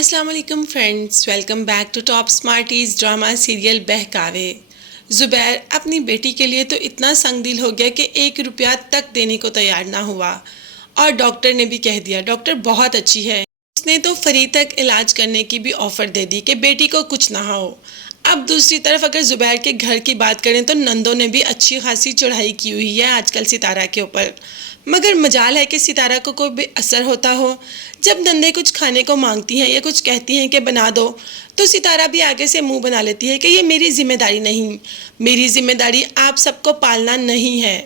अस्सलाम वालेकुम friends, welcome back to top smarties drama serial Bahkawe. Zubair अपनी बेटी के लिए तो इतना संगदिल हो गया कि 1 रुपया तक देने को तैयार ना हुआ। और डॉक्टर ने भी कह दिया, डॉक्टर बहुत अच्छी है, उसने तो फ्री तक इलाज करने की भी ऑफ़र दे दी कि बेटी को कुछ ना हो। अब दूसरी तरफ अगर ज़ुबैर के घर की बात करें तो नंदों ने भी अच्छी खासी चढ़ाई की हुई है आजकल सितारा के ऊपर, मगर मजाल है कि सितारा को कोई भी असर होता हो। जब नंदे कुछ खाने को मांगती हैं या कुछ कहती हैं कि बना दो, तो सितारा भी आगे से मुंह बना लेती है कि ये मेरी जिम्मेदारी नहीं, मेरी जिम्मेदारी आप सबको पालना नहीं है।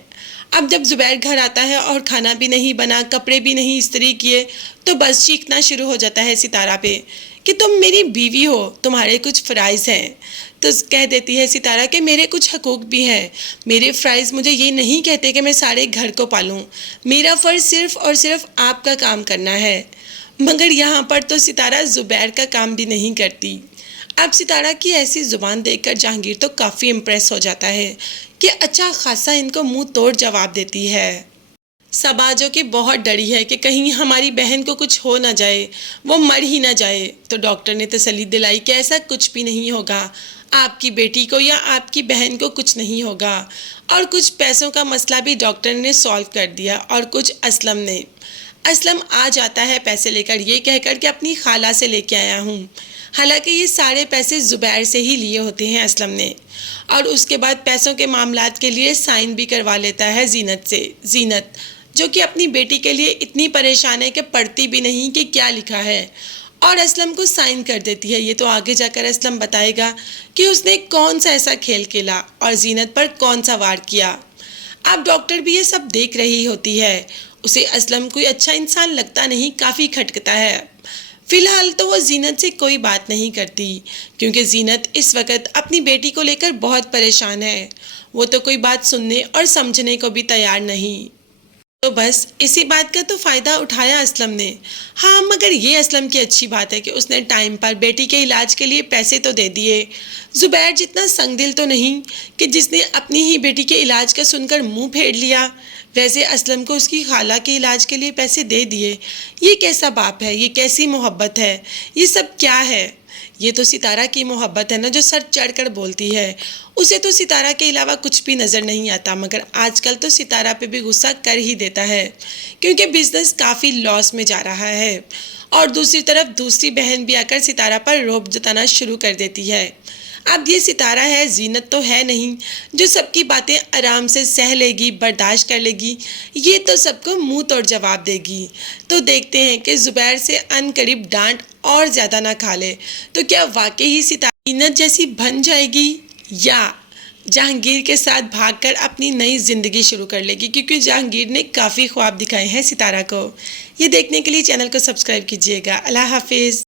अब जब ज़ुबैर घर आता है और खाना भी नहीं बना, कपड़े भी नहीं इस्त्री किए, तो बस चीखना शुरू हो जाता है सितारा पे कि तुम मेरी बीवी हो, तुम्हारे कुछ फ़राइज़ हैं। तो कह देती है सितारा कि मेरे कुछ हकूक़ भी हैं, मेरे फ़राइज़ मुझे ये नहीं कहते कि मैं सारे घर को पालूं, मेरा फ़र्ज़ सिर्फ़ और सिर्फ आपका काम करना है। मगर यहाँ पर तो सितारा ज़ुबैर का काम भी नहीं करती। अब सितारा की ऐसी ज़ुबान देखकर जहांगीर तो काफ़ी इम्प्रेस हो जाता है कि अच्छा खासा इनको मुंह तोड़ जवाब देती है। सबा जो कि बहुत डरी है कि कहीं हमारी बहन को कुछ हो ना जाए, वो मर ही ना जाए, तो डॉक्टर ने तसल्ली दिलाई कि ऐसा कुछ भी नहीं होगा, आपकी बेटी को या आपकी बहन को कुछ नहीं होगा। और कुछ पैसों का मसला भी डॉक्टर ने सॉल्व कर दिया और कुछ असलम आ जाता है पैसे लेकर, ये कहकर कि अपनी खाला से लेके आया हूँ। हालांकि ये सारे पैसे ज़ुबैर से ही लिए होते हैं असलम ने। और उसके बाद पैसों के मामलात के लिए साइन भी करवा लेता है जीनत से। जीनत जो कि अपनी बेटी के लिए इतनी परेशान है कि पढ़ती भी नहीं कि क्या लिखा है, और असलम को साइन कर देती है। ये तो आगे जाकर असलम बताएगा कि उसने कौन सा ऐसा खेल खेला और जीनत पर कौन सा वार किया। अब डॉक्टर भी ये सब देख रही होती है, उसे असलम कोई अच्छा इंसान लगता नहीं, काफ़ी खटकता है। फिलहाल तो वो जीनत से कोई बात नहीं करती क्योंकि जीनत इस वक्त अपनी बेटी को लेकर बहुत परेशान है। वो तो कोई बात सुनने और समझने को भी तैयार नहीं। तो बस इसी बात का तो फ़ायदा उठाया असलम ने। हाँ, मगर ये असलम की अच्छी बात है कि उसने टाइम पर बेटी के इलाज के लिए पैसे तो दे दिए। ज़ुबैर जितना संगदिल तो नहीं कि जिसने अपनी ही बेटी के इलाज का सुनकर मुंह फेर लिया। वैसे असलम को उसकी खाला के इलाज के लिए पैसे दे दिए। ये कैसा बाप है, ये कैसी मोहब्बत है, ये सब क्या है? ये तो सितारा की मोहब्बत है ना, जो सर चढ़कर बोलती है। उसे तो सितारा के अलावा कुछ भी नज़र नहीं आता, मगर आजकल तो सितारा पे भी गुस्सा कर ही देता है क्योंकि बिजनेस काफ़ी लॉस में जा रहा है। और दूसरी तरफ दूसरी बहन भी आकर सितारा पर रौब जताना शुरू कर देती है। अब ये सितारा है, जीनत तो है नहीं जो सबकी बातें आराम से सह लेगी, बर्दाश्त कर लेगी। ये तो सबको मुंह तोड़ जवाब देगी। तो देखते हैं कि ज़ुबैर से अनकरीब डांट और ज़्यादा ना खा ले तो क्या वाकई ही सितारा जीनत जैसी बन जाएगी या जहांगीर के साथ भागकर अपनी नई ज़िंदगी शुरू कर लेगी, क्योंकि जहांगीर ने काफ़ी ख्वाब दिखाए हैं सितारा को। ये देखने के लिए चैनल को सब्सक्राइब कीजिएगा। अल्लाह हाफिज़।